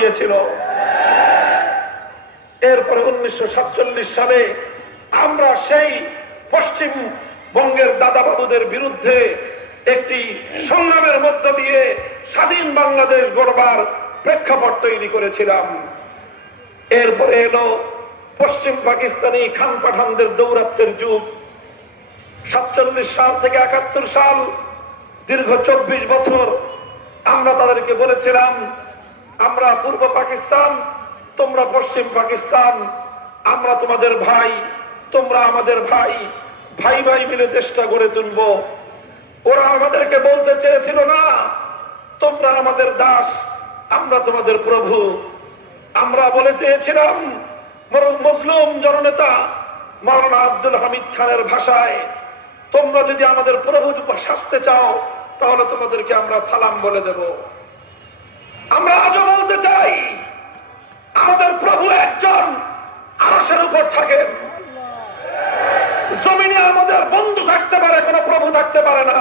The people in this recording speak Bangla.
দিয়েছিল। এরপরে 1947 সালে আমরা সেই পশ্চিমবঙ্গের দাদাবাবুদের বিরুদ্ধে একটি সংগ্রামের মধ্য দিয়ে স্বাধীন বাংলাদেশ গড়বার প্রেক্ষাপট তৈরি করেছিলাম। এরপরে এলো পশ্চিম পাকিস্তানি খান পাঠানদের দৌরাত্মের যুগ। 47 সাল থেকে 71 সাল দীর্ঘ 24 বছর আমরা তাদেরকে বলেছিলাম, আমরা পূর্ব পাকিস্তান, তোমরা পশ্চিম পাকিস্তান, আমরা তোমাদের ভাই, তোমরা আমাদের ভাই, ভাই ভাই মিলে দেশটা গড়ে তুলব। ওরা আমাদেরকে বলতে চেয়েছিল না, তোমরা আমাদের দাস, আমরা তোমাদের প্রভু। আমরা বলে দিয়েছিলাম মজলুম জননেতা মাওলানা আব্দুল হামিদ খানের ভাষায়, তোমরা যদি আমাদের প্রভু শাস্তে চাও তাহলে তোমাদেরকে আমরা সালাম বলে দেব। আমরা আজও বলতে চাই, আমাদের প্রভু একজন, আরশের উপর থাকেন। জমিনে আমাদের বন্ধু থাকতে পারে, কোনো প্রভু থাকতে পারে না।